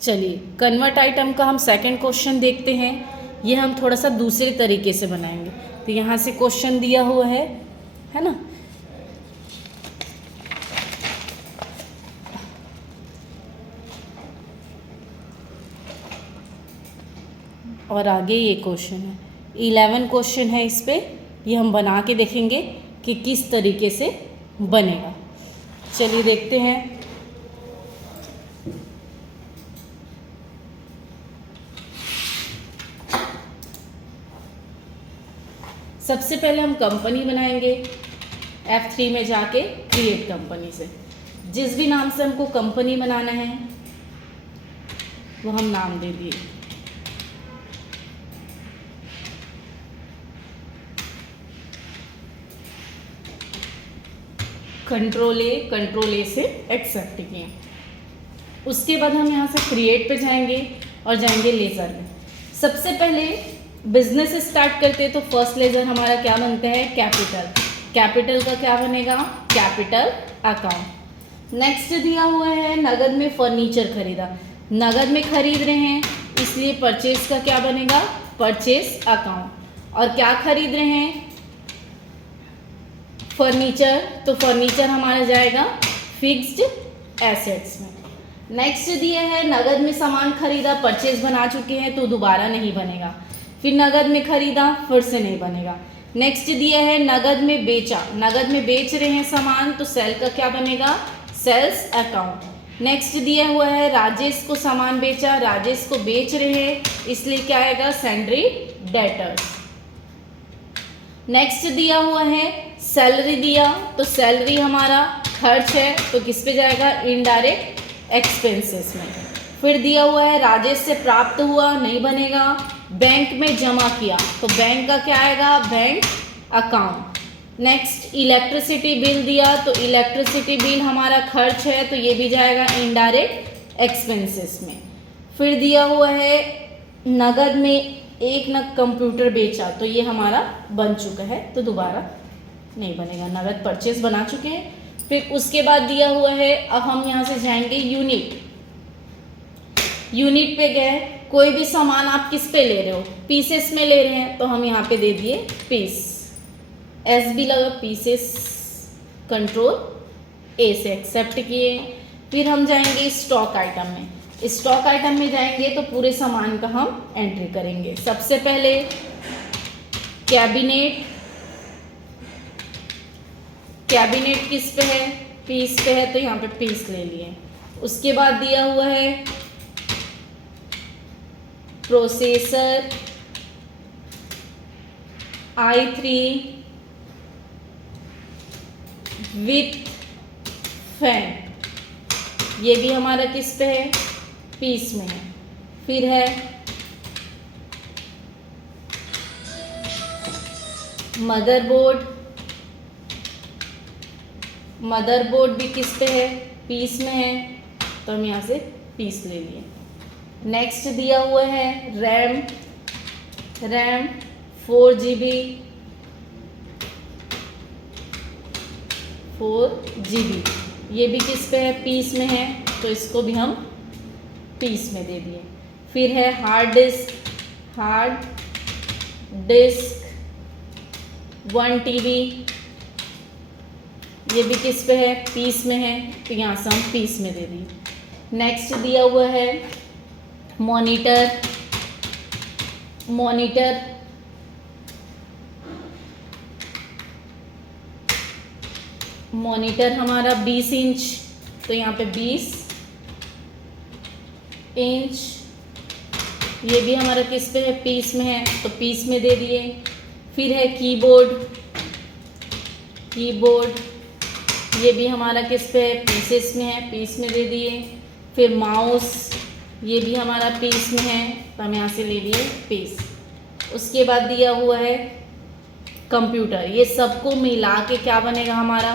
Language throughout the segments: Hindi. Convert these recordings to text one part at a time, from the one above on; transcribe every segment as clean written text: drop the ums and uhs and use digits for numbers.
चलिए कन्वर्ट आइटम का हम सेकंड क्वेश्चन देखते हैं। ये हम थोड़ा सा दूसरे तरीके से बनाएंगे। तो यहाँ से क्वेश्चन दिया हुआ है ना। और आगे ये क्वेश्चन है 11 क्वेश्चन है इस पे। ये हम बना के देखेंगे कि किस तरीके से बनेगा। चलिए देखते हैं। सबसे पहले हम कंपनी बनाएंगे F3 में जाके क्रिएट कंपनी से। जिस भी नाम से हमको कंपनी बनाना है वो हम नाम दे दिए। कंट्रोल ए से एक्सेप्ट किए। उसके बाद हम यहाँ से क्रिएट पे जाएंगे और जाएंगे लेज़र में। सबसे पहले बिजनेस स्टार्ट करते हैं तो फर्स्ट लेज़र हमारा क्या बनता है, कैपिटल। कैपिटल का क्या बनेगा, कैपिटल अकाउंट। नेक्स्ट दिया हुआ है नगद में फर्नीचर खरीदा। नगद में खरीद रहे हैं इसलिए परचेज का क्या बनेगा, परचेज अकाउंट। और क्या खरीद रहे हैं, फर्नीचर, तो फर्नीचर हमारा जाएगा फिक्स्ड एसेट्स में। नेक्स्ट दिया है नगद में सामान खरीदा, परचेज बना चुके हैं तो दोबारा नहीं बनेगा। फिर नगद में खरीदा, फिर से नहीं बनेगा। नेक्स्ट दिया है नगद में बेचा। नगद में बेच रहे हैं सामान तो सेल का क्या बनेगा, सेल्स अकाउंट। नेक्स्ट दिया हुआ है राजेश को सामान बेचा, राजेश को बेच रहे हैं इसलिए क्या आएगा, सैंड्री डेटर्स। नेक्स्ट दिया हुआ है सैलरी दिया, तो सैलरी हमारा खर्च है तो किस पे जाएगा, इनडायरेक्ट एक्सपेंसेस में। फिर दिया हुआ है राजेश से प्राप्त हुआ, नहीं बनेगा। बैंक में जमा किया तो बैंक का क्या आएगा, bank account. Next electricity bill दिया तो इलेक्ट्रिसिटी बिल हमारा खर्च है तो ये भी जाएगा इनडायरेक्ट एक्सपेंसेस में। फिर दिया हुआ है नगद में एक नग कंप्यूटर बेचा तो ये हमारा बन चुका है तो दोबारा नहीं बनेगा, नगद परचेज बना चुके हैं। फिर उसके बाद दिया हुआ है, अब हम यहाँ से जाएंगे यूनिट। यूनिट पे गए, कोई भी सामान आप किस पे ले रहे हो, पीसेस में ले रहे हैं तो हम यहाँ पे दे दिए पीस, एस भी लगा, पीसेस। कंट्रोल ए से एक्सेप्ट किए। फिर हम जाएंगे स्टॉक आइटम में। स्टॉक आइटम में जाएंगे तो पूरे सामान का हम एंट्री करेंगे। सबसे पहले कैबिनेट, कैबिनेट किस पे है, पीस पे है तो यहाँ पे पीस ले लिए। उसके बाद दिया हुआ है प्रोसेसर i3 विथ फैन, ये भी हमारा किस पे है, पीस में है। फिर है मदरबोर्ड, मदरबोर्ड भी किस पे है, पीस में है तो हम यहाँ से पीस ले लिए। नेक्स्ट दिया हुआ है रैम, रैम 4GB, 4GB, ये भी किस पे है, पीस में है तो इसको भी हम पीस में दे दिए। फिर है hard disk, hard disk 1TB, ये भी किस पे है, पीस में है तो यहाँ से हम पीस में दे दिए। नेक्स्ट दिया हुआ है मॉनिटर, मॉनिटर मॉनिटर हमारा 20 इंच तो यहाँ पे 20 इंच, ये भी हमारा किस पे है, पीस में है तो पीस में दे दिए। फिर है कीबोर्ड, कीबोर्ड ये भी हमारा किस पे है, पीसेस में है, पीस में दे दिए। फिर माउस, ये भी हमारा पीस में है तो हम यहाँ से ले लिए पीस। उसके बाद दिया हुआ है कंप्यूटर, ये सबको मिला के क्या बनेगा, हमारा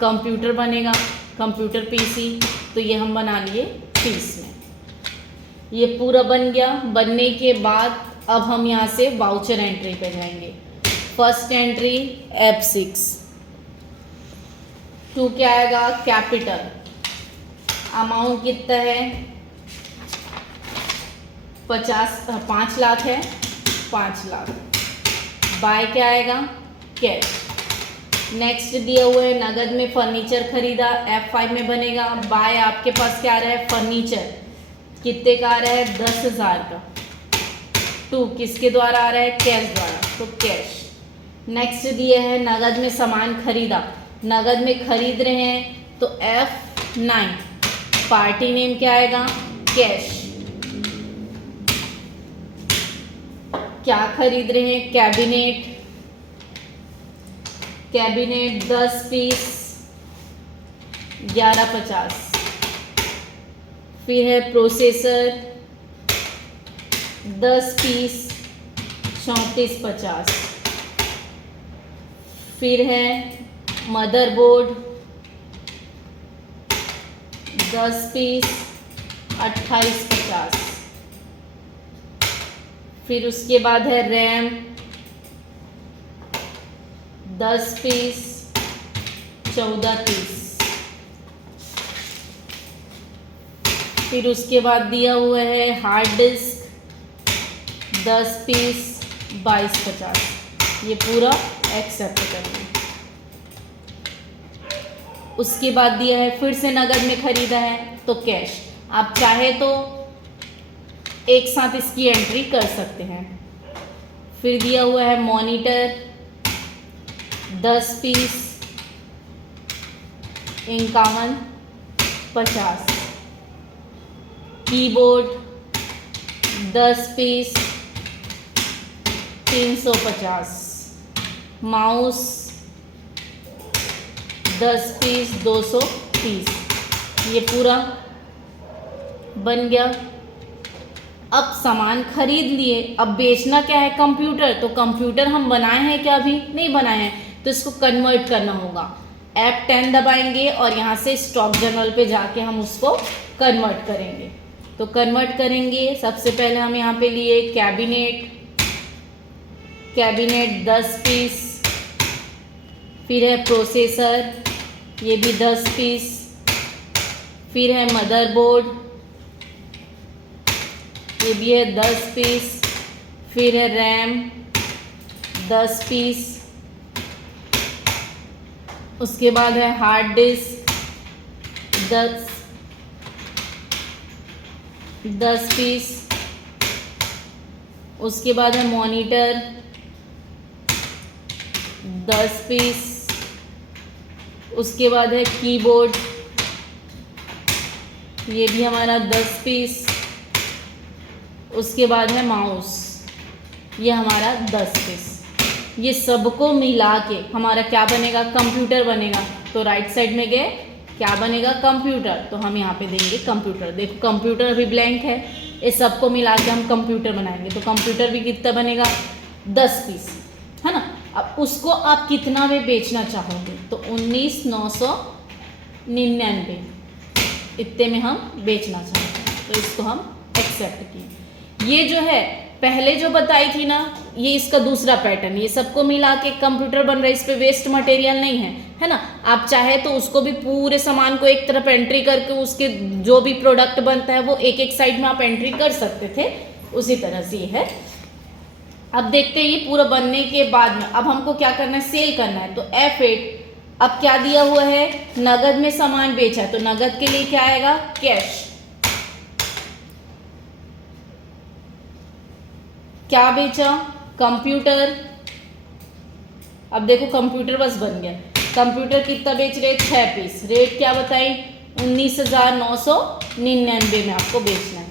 कंप्यूटर बनेगा, कंप्यूटर पीसी, तो ये हम बना लिए पीस में। ये पूरा बन गया। बनने के बाद अब हम यहाँ से वाउचर एंट्री पे जाएंगे। फर्स्ट एंट्री F6, 2 क्या आएगा, कैपिटल, अमाउंट कितना है 5 लाख है, 5 लाख। बाय क्या आएगा? कैश। नेक्स्ट दिया हुआ है नगद में फर्नीचर खरीदा, F5 में बनेगा। बाय आपके पास क्या आ रहा है? फर्नीचर। कितने का आ रहा है? 10,000 का। 2 किसके द्वारा आ रहा है? कैश द्वारा, तो कैश। नेक्स्ट दिया है नगद में सामान खरीदा, नगद में खरीद रहे हैं तो F9। पार्टी नेम क्या आएगा? कैश। क्या खरीद रहे हैं? कैबिनेट। Cabinet 10 piece 11,50। फिर है प्रोसेसर 10 पीस 34,50। फिर है मदरबोर्ड 10 पीस 28,50। फिर उसके बाद है रैम 10 पीस 14,30। फिर उसके बाद दिया हुआ है हार्ड डिस्क 10 पीस 22,50। ये पूरा एक्सेप्ट करेंगे। उसके बाद दिया है फिर से नगद में खरीदा है तो कैश। आप चाहे तो एक साथ इसकी एंट्री कर सकते हैं। फिर दिया हुआ है monitor 10 piece 51,50। Keyboard 10 piece 350। Mouse 10 piece 230। ये पूरा बन गया। अब सामान खरीद लिए, अब बेचना क्या है? कंप्यूटर। तो कंप्यूटर हम बनाए हैं क्या? अभी नहीं बनाए हैं, तो इसको कन्वर्ट करना होगा। F10 दबाएंगे और यहाँ से स्टॉक जनरल पे जाके हम उसको कन्वर्ट करेंगे। तो कन्वर्ट करेंगे, सबसे पहले हम यहाँ पे लिए कैबिनेट। Cabinet 10 piece. फिर है प्रोसेसर, ये भी 10 पीस। फिर है मदरबोर्ड, ये भी है 10 पीस। फिर है रैम 10 पीस। उसके बाद है हार्ड डिस्क 10 पीस। उसके बाद है मॉनिटर 10 पीस। उसके बाद है कीबोर्ड, ये भी हमारा 10 पीस। उसके बाद है माउस, ये हमारा 10 पीस। ये सबको मिला के हमारा क्या बनेगा? कंप्यूटर बनेगा। तो राइट साइड में गए, क्या बनेगा? कंप्यूटर। तो हम यहाँ पे देंगे कंप्यूटर। देखो कंप्यूटर अभी ब्लैंक है, इस सबको मिला के हम कंप्यूटर बनाएंगे। तो कंप्यूटर भी कितना बनेगा? 10 पीस, है ना। अब उसको आप कितना में बेचना चाहोगे? तो 19,999 इतने में हम बेचना चाहते हैं। तो इसको हम एक्सेप्ट किए। ये जो है पहले जो बताई थी ना, ये इसका दूसरा पैटर्न। ये सबको मिला के कंप्यूटर बन रहा है, इस पे वेस्ट मटेरियल नहीं है, है ना। आप चाहे तो उसको भी पूरे सामान को एक तरफ एंट्री करके उसके जो भी प्रोडक्ट बनता है वो एक एक साइड में आप एंट्री कर सकते थे। उसी तरह से ये है। अब देखते हैं ये पूरा बनने के बाद में अब हमको क्या करना है? सेल करना है। तो F8। अब क्या दिया हुआ है? नगद में सामान बेचा है, तो नगद के लिए क्या आएगा? कैश। क्या बेचा? कंप्यूटर। अब देखो कंप्यूटर बस बन गया। कंप्यूटर कितना बेच रहे? 6 पीस। रेट क्या बताई? 19,999 में आपको बेचना है।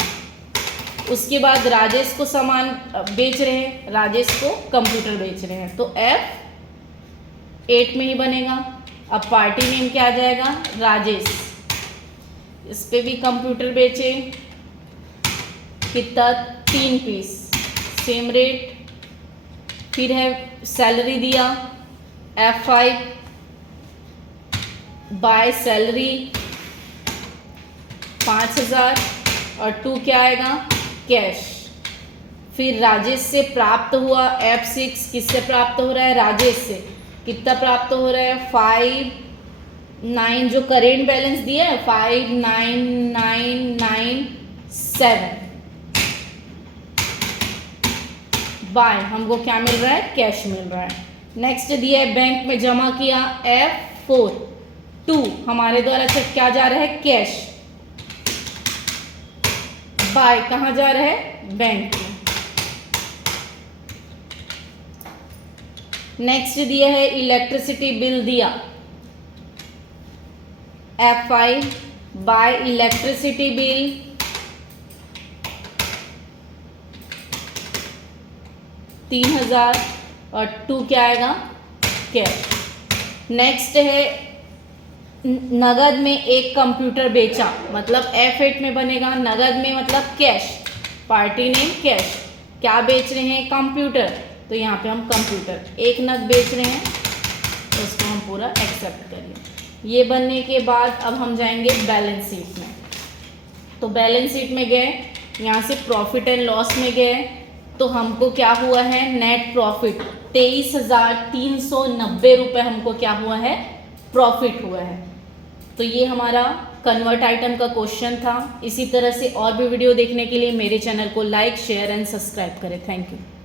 उसके बाद राजेश को सामान बेच रहे हैं, राजेश को कंप्यूटर बेच रहे हैं, तो F8 में ही बनेगा। अब पार्टी नेम क्या आ जाएगा? राजेश। इस पे भी कंप्यूटर बेचे, कितना? 3 पीस, सेम रेट। फिर है सैलरी दिया F5, बाय सैलरी 5,000 और 2 क्या आएगा? कैश। फिर राजेश से प्राप्त हुआ F6, किससे प्राप्त हो रहा है? राजेश से। कितना प्राप्त हो रहा है? 5,9 जो करेंट बैलेंस दिया है 5,9,997। बाय हमको क्या मिल रहा है, कैश मिल रहा है। नेक्स्ट दिया है बैंक में जमा किया F4 2 हमारे द्वारा चेक क्या जा रहा है, कैश। बाय कहाँ जा रहा है, बैंक में। नेक्स्ट दिया है इलेक्ट्रिसिटी बिल दिया F5 बाय इलेक्ट्रिसिटी बिल 3000 और 2 क्या आएगा, कैश। नेक्स्ट है नगद में एक कंप्यूटर बेचा, मतलब F8 में बनेगा नगद में मतलब कैश, पार्टी नेम कैश। क्या बेच रहे हैं, कंप्यूटर, तो यहाँ पे हम कंप्यूटर एक नग बेच रहे हैं, तो इसको हम पूरा एक्सेप्ट करिए। ये बनने के बाद अब हम जाएंगे बैलेंस शीट में। तो बैलेंस शीट में गए, यहाँ से प्रॉफिट एंड लॉस में गए, तो हमको क्या हुआ है, नेट प्रॉफिट 23,390 रुपये हमको क्या हुआ है, प्रॉफिट हुआ है। तो ये हमारा कन्वर्ट आइटम का क्वेश्चन था। इसी तरह से और भी वीडियो देखने के लिए मेरे चैनल को लाइक शेयर एंड सब्सक्राइब करें। Thank you.